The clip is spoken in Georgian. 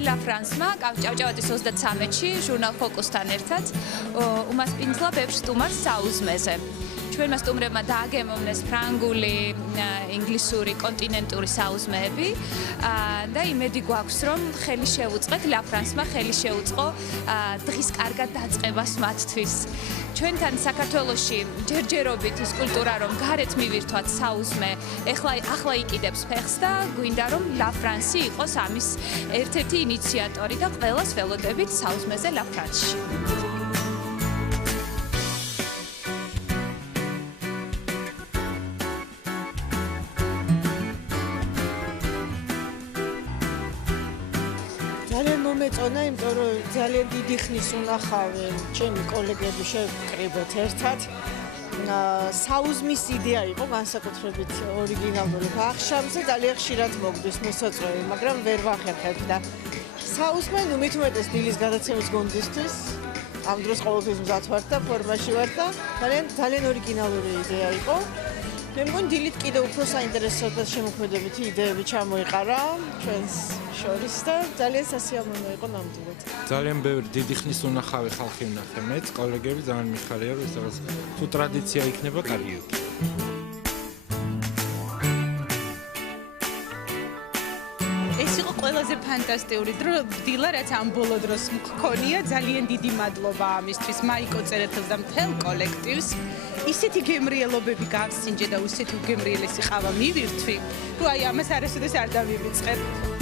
ლა ფრანსმა ჭავჭავაძის 33-ში ჟურნალ ფოკუსთან ერთად უმასპინძლა ბევრ სტუმარს საუზმეზე. ჩვენმა სტუმრებმა დააგემოვნეს ფრანგული, ინგლისური, კონტინენტური საუზმეები და იმედი გვაქვს, რომ ხელი შეუწყეთ ლა ფრანსმა ხელი შეუწყო დღის კარგად დაწყებას მათთვის. ჩვენთან საქართველოში ჯერჯერობით ის კულტურა, რომ გარეთ მივირთვათ საუზმე, ახლა იკიდებს ფეხს და გვინდა რომ ლა ფრანსი იყოს ამის ერთ-ერთი ინიციატორი და ყველას ველოდებით საუზმეზე ლა ფრანსში. მეწონა, იმიტომ რომ ძალიან დიდი ხნის უნახავი ჩემი კოლეგები შევკრიბოთ ერთად. საუზმის იდეა იყო განსაკუთრებით ორიგინალური ბახშამზე ძალიან ხშირად მოგდის მოსაწვევი, მაგრამ ვერ ვახერხებ და საუზმე მით უმეტეს დილის გადაცემის გუნდისთვის ამ დროს ყოველთვის მზად ვარ და ფორმაში ვარ და ძალიან ორიგინალური იდეა იყო. მე მგონი დილით კიდევ უფრო საინტერესო და შემოქმედებითი იდეები ჩამოიყარა ჩვენს შორის და ძალიან სასიამოვნო იყო ნამდვილად. ძალიან ბევრი დიდი ხნის უნახავი ხალხი ვნახე მეც, კოლეგები ძალიან მიხარია, რომ ეს თუ ტრადიცია იქნება, კარგი იყო. ეს იყო ყველაზე ფანტასტიკური დრო დილა, რაც ამ ბოლო დროს მქონია. ძალიან დიდი მადლობა ამისთვის მაიკო წერეთელს და მთელ კოლექტივს. ისეთი გემრიელობები გავსინჯე და ისეთი უგემრიელესი ყავა მივირთვი, რომ აი ამას არასოდეს არ დავივიწყებ.